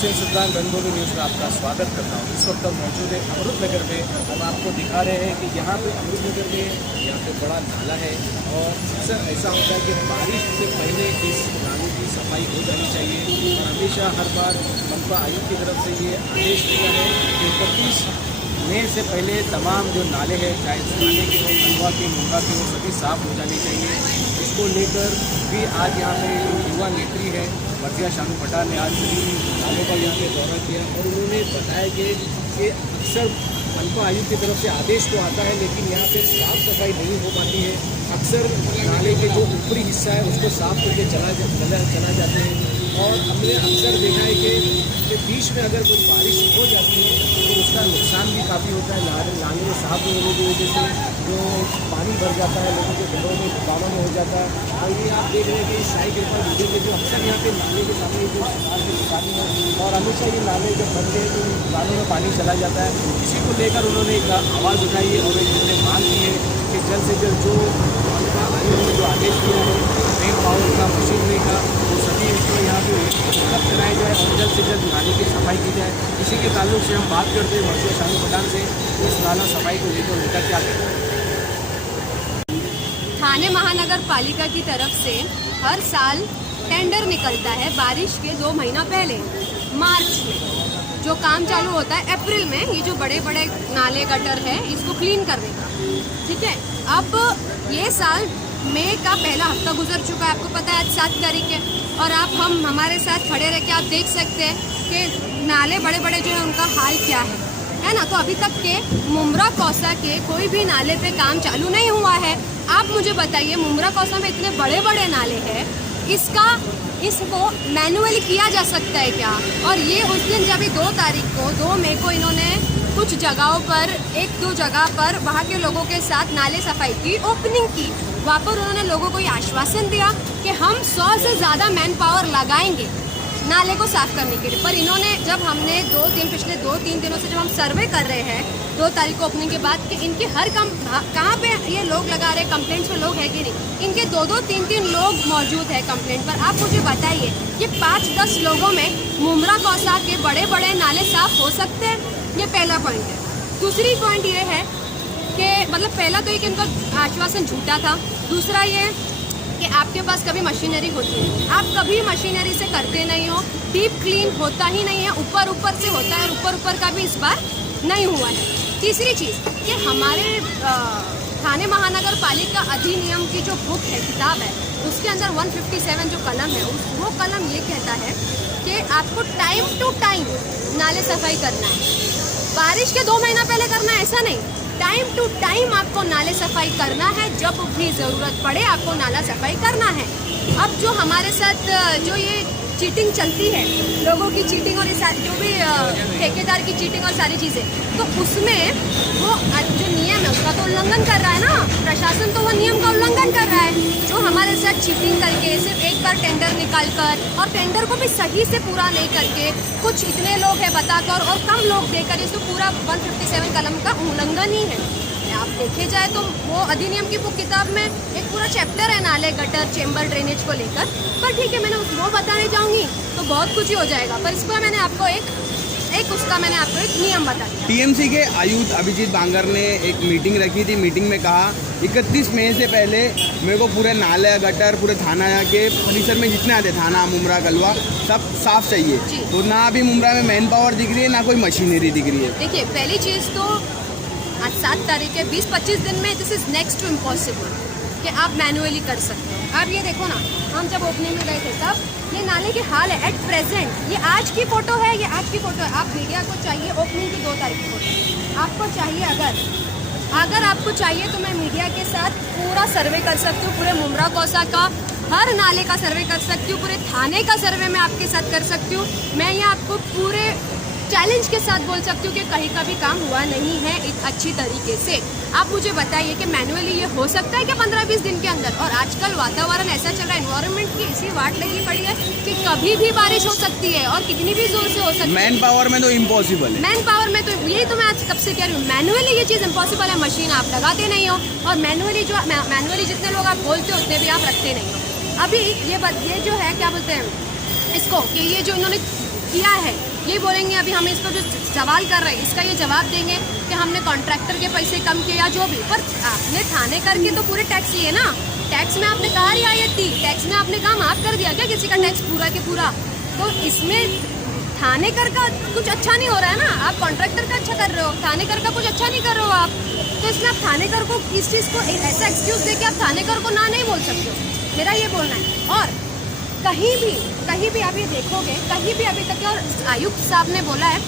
हुसैन सुल्तान रंगभूमि न्यूज़ में आपका स्वागत करता हूँ। इस वक्त हम मौजूद है अमृतनगर में। हम आपको दिखा रहे हैं कि यहाँ पे अमृतनगर में यहाँ पे बड़ा नाला है और अक्सर ऐसा होता है कि बारिश से पहले इस नाले की सफाई हो जानी चाहिए और हमेशा हर बार मनपा आयुक्त की तरफ से ये आदेश दिया है कि 31 मई से पहले तमाम जो नाले हैं, चाहे नाले के हो, कलवा के, मुंगा के हो, सभी साफ़ हो जाने चाहिए। इसको लेकर भी आज यहाँ पे युवा नेत्री है मर्जिया शानू पठान ने आज सभी नालों का यहाँ पे दौरा किया और उन्होंने बताया कि अक्सर मनपा आयुक्त की तरफ से आदेश तो आता है लेकिन यहाँ पे साफ़ सफाई नहीं हो पाती है। अक्सर नाले के जो ऊपरी हिस्सा है उसको साफ़ करके चला जाते हैं और हमने अक्सर देखा है कि बीच में अगर कोई बारिश हो जाती है तो उसका नुकसान भी काफ़ी होता है। नाले में साफ होने की वजह से जो पानी भर जाता है, लोगों के घरों में, दुकानों में हो जाता है। और ये आप देख रहे हैं कि शाही कृपा वीडियो के जो अक्सर यहाँ पे नाले के सामने जो सरकार की दुकानें हैं और हमेशा ये नाले जब बन गए तो दुकानों में पानी चला जाता है। इसी को लेकर उन्होंने एक आवाज़ उठाई है और उन्होंने मांग की है कि जल्द से जल्द जो मनपा आयोग ने जो आदेश दिया है मेन पावर का, मशीनरी का, वो सभी इसको यहाँ पे उपलब्ध कराया जाए और जल्द से जल्द नाले की सफाई की जाए। इसी के ताल्लुक से हम बात करते हैं मर्जिया शानू पठान से। इस नाला सफाई को लेकर उनका क्या कहना है? थाने महानगर पालिका की तरफ से हर साल टेंडर निकलता है बारिश के 2 महीना पहले, मार्च में जो काम चालू होता है अप्रैल में। ये जो बड़े बड़े नाले गटर है इसको क्लीन करने का, ठीक है। अब ये साल मई का पहला हफ्ता गुजर चुका है, आपको पता है आज 7 तारीख है और हम हमारे साथ खड़े रह के आप देख सकते हैं कि नाले बड़े बड़े जो है उनका हाल क्या है ना। तो अभी तक के मुमरा कौसा के कोई भी नाले पे काम चालू नहीं हुआ है। आप मुझे बताइए, मुमरा कौसा में इतने बड़े बड़े नाले हैं, इसको मैनुअली किया जा सकता है क्या? और ये उस दिन जब 2 तारीख को 2 मई को इन्होंने कुछ जगहों पर 1-2 जगह पर वहाँ के लोगों के साथ नाले सफाई की ओपनिंग की, वहाँ पर उन्होंने लोगों को ये आश्वासन दिया कि हम 100 से ज़्यादा मैन पावर लगाएंगे नाले को साफ करने के लिए। पर इन्होंने जब हमने पिछले 2-3 दिनों से जब हम सर्वे कर रहे हैं 2 तारीख को ओपनिंग के बाद कि इनके हर कहाँ पे ये लोग लगा रहे, कंप्लेंट्स में लोग है कि नहीं, इनके 2-2, 3-3 लोग मौजूद है कंप्लेंट पर। आप मुझे बताइए ये 5-10 लोगों में मुमरा कौसा के बड़े बड़े नाले साफ हो सकते हैं? ये पहला पॉइंट है। दूसरी पॉइंट ये है कि मतलब पहला तो एक इनका आश्वासन झूठा था। दूसरा ये कि आपके पास कभी मशीनरी होती है, आप कभी मशीनरी से करते नहीं हो, डीप क्लीन होता ही नहीं है, ऊपर से होता है और ऊपर का भी इस बार नहीं हुआ है। तीसरी चीज़ कि हमारे थाने महानगर पालिका अधिनियम की जो बुक है, किताब है, उसके अंदर 157 जो कलम है वो कलम ये कहता है कि आपको टाइम टू टाइम नाले सफाई करना है। बारिश के 2 महीना पहले करना है ऐसा नहीं, टाइम टू टाइम आपको नाले सफाई करना है। जब भी ज़रूरत पड़े आपको नाला सफाई करना है। अब जो हमारे साथ जो ये चीटिंग चलती है, लोगों की चीटिंग और जो भी ठेकेदार की चीटिंग और सारी चीज़ें, तो उसमें वो जो नियम है उसका तो उल्लंघन कर रहा है ना प्रशासन, तो वो नियम का उल्लंघन कर रहा है। जो हमारे साथ चीटिंग करके सिर्फ एक बार टेंडर निकाल कर और टेंडर को भी सही से पूरा नहीं करके कुछ इतने लोग हैं बताकर और कम लोग देकर, इसको पूरा 157 कलम का उल्लंघन ही है। आप देखे जाए तो वो अधिनियम की बुक किताब में एक पूरा चैप्टर है नाले, गटर, चेंबर, ड्रेनेज को लेकर। पर ठीक है, मैंने वो बताने जाऊंगी तो बहुत कुछ ही हो जाएगा, पर इस पर मैंने आपको एक नियम बता दिया। टीएमसी के आयुक्त अभिजीत बांगर ने एक मीटिंग रखी थी। मीटिंग में कहा 31 मई से पहले मेरे को पूरे नाले, गटर, पूरे थाना के परिसर में जितने आते, थाना, मुमरा, कलवा, सब साफ चाहिए। तो ना अभी मुमरा में मैन पावर दिख रही है, ना कोई मशीनरी दिख रही है। देखिए, पहली चीज़ तो आज 7 तारीख है, 20-25 दिन में this is next to impossible कि आप मैनुअली कर सकते हो। आप ये देखो ना, हम जब ओपनिंग में गए थे तब ये नाले के हाल है एट प्रेजेंट। ये आज की फ़ोटो है, ये आज की फ़ोटो है। आप मीडिया को चाहिए ओपनिंग की 2 तारीख की फ़ोटो आपको चाहिए, अगर आपको चाहिए तो मैं मीडिया के साथ पूरा सर्वे कर सकती हूँ, पूरे मुमरा कौसा का हर नाले का सर्वे कर सकती हूँ, पूरे थाने का सर्वे मैं आपके साथ कर सकती हूँ। मैं ये आपको पूरे चैलेंज के साथ बोल सकती हूँ कि कहीं का भी काम हुआ नहीं है अच्छी तरीके से। आप मुझे बताइए कि मैनुअली ये हो सकता है क्या 15-20 दिन के अंदर? और आजकल वातावरण ऐसा चल रहा है, एनवायरनमेंट की इसी वाट लगी पड़ी है कि कभी भी बारिश हो सकती है और कितनी भी जोर से हो सकती है। मैन पावर में तो इम्पॉसिबल है। मैन पावर में तो यही तो मैं आज कब से कह रही हूँ, मैनुअली ये चीज़ इम्पॉसिबल है। मशीन आप लगाते नहीं हो और मैनुअली जितने लोग आप बोलते हो उतने भी आप रखते नहीं हो। अभी ये जो है क्या बोलते हैं इसको, कि ये जो इन्होंने किया है ये बोलेंगे अभी हम इसको जो सवाल कर रहे हैं इसका ये जवाब देंगे कि हमने कॉन्ट्रैक्टर के पैसे कम किए या जो भी, पर आपने थाने करके तो पूरे टैक्स लिए ना। टैक्स में आपने कहा रियायत दी, टैक्स में आपने कहा माफ कर दिया क्या किसी का टैक्स पूरा के पूरा? तो इसमें थाने कर का कुछ अच्छा नहीं हो रहा है ना, आप कॉन्ट्रैक्टर का अच्छा कर रहे हो, थाने कर का कुछ अच्छा नहीं कर रहे हो आप। तो इसमें आप थाने कर को इस चीज़ को एक ऐसा एक्सक्यूज दे के आप थाने कर को ना नहीं बोल सकते हो, मेरा ये बोलना है। और कहीं भी आप ये देखोगे, कहीं भी अभी तक, और आयुक्त साहब ने बोला है,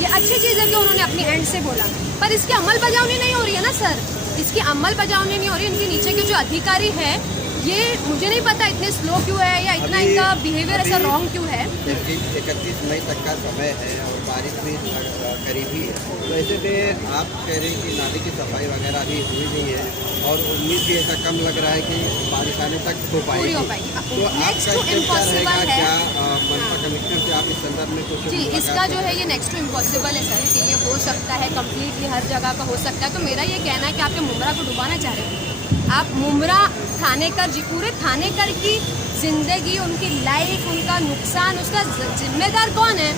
ये अच्छी चीज़ है कि उन्होंने अपनी एंड से बोला, पर इसकी अमल बजावनी नहीं हो रही है ना सर, इसकी अमल बजावनी नहीं हो रही। इनके नीचे के जो अधिकारी है, ये मुझे नहीं पता इतने स्लो क्यों है या इतना इनका बिहेवियर ऐसा रॉन्ग क्यों है। 31 मई तक का समय है और बारिश भी करीब ही है, तो ऐसे में आप कह रहे हैं कि नाले की सफाई वगैरह अभी हुई नहीं है और उम्मीद भी ऐसा कम लग रहा है कि बारिश आने तक हो पाएगी। तो आपका स्टेप क्या रहेगा? क्या मनपा कमिश्नर से आप इस संदर्भ में कुछ? जी, इसका जो है ये नेक्स्ट टू इम्पॉसिबल है सर, कि ये हो सकता है कम्प्लीटली हर जगह का हो सकता है। तो मेरा ये कहना है कि आप ये मुमरा को डुबाना चाह रहे हैं। आप मुमरा थानेकर जी, पूरे थानेकर की जिंदगी, उनकी लाइफ, उनका नुकसान, उसका जिम्मेदार कौन है?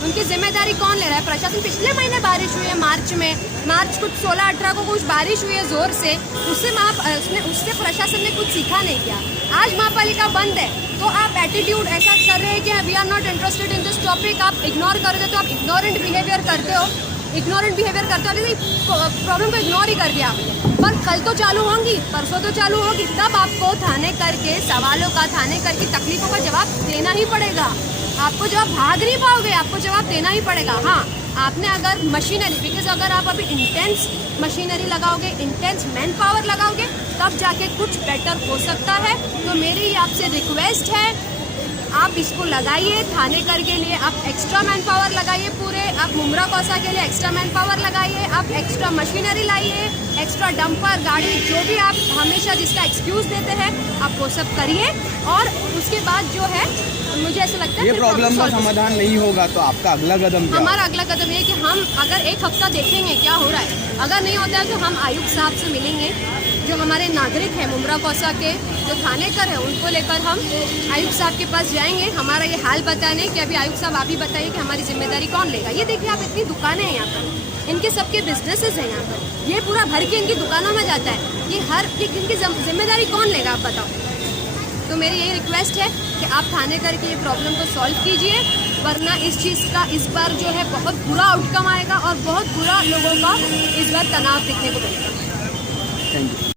उनकी जिम्मेदारी कौन ले रहा है? प्रशासन। पिछले महीने बारिश हुई है मार्च कुछ 16-18 को कुछ बारिश हुई है जोर से, उससे प्रशासन ने कुछ सीखा नहीं किया। आज महापालिका बंद है तो आप एटीट्यूड ऐसा कर रहे हैं कि we are not interested in this topic, आप इग्नोर कर देते हो, आप इग्नोरेंट बिहेवियर करते हो, प्रॉब्लम को इग्नोर ही कर दिया आपने। पर कल तो चालू होंगी, परसों तो चालू होगी, तब आपको थाने करके सवालों का, थाने करके तकलीफों का जवाब देना ही पड़ेगा। आपको जवाब भाग नहीं पाओगे, आपको जवाब देना ही पड़ेगा। हाँ, आपने अगर मशीनरी, बिकॉज अगर आप अभी इंटेंस मशीनरी लगाओगे, इंटेंस मैन पावर लगाओगे, तब जाके कुछ बेटर हो सकता है। तो मेरी आपसे रिक्वेस्ट है, आप इसको लगाइए, थाने कर के लिए आप एक्स्ट्रा मैन पावर लगाइए पूरे, आप मुमरा कोसा के लिए एक्स्ट्रा मैन पावर लगाइए, आप एक्स्ट्रा मशीनरी लाइए, एक्स्ट्रा डंपर गाड़ी, जो भी आप हमेशा जिसका एक्सक्यूज देते हैं आप वो सब करिए। और उसके बाद जो है, मुझे ऐसा लगता है ये प्रॉब्लम का समाधान नहीं होगा तो आपका अगला कदम क्या? हमारा अगला कदम ये कि हम अगर एक हफ्ता देखेंगे क्या हो रहा है, अगर नहीं होता है तो हम आयुक्त साहब से मिलेंगे, जो हमारे नागरिक हैं मुमरा कोसा के, जो थानेकर है, उनको लेकर हम आयुक्त साहब के पास जाएंगे, हमारा ये हाल बताने कि अभी आयुक्त साहब आप ही बताइए कि हमारी जिम्मेदारी कौन लेगा। ये देखिए आप, इतनी दुकानें हैं यहाँ पर, इनके सबके बिजनेसेस हैं यहाँ पर, ये पूरा भर के इनकी दुकानों में जाता है, ये हर इनकी जिम्मेदारी कौन लेगा आप बताओ। तो मेरी यही रिक्वेस्ट है कि आप थाने करके ये प्रॉब्लम को सॉल्व कीजिए, वरना इस चीज़ का इस बार जो है बहुत बुरा आउटकम आएगा और बहुत बुरा लोगों का इस बार तनाव दिखने को मिलेगा। Thank you.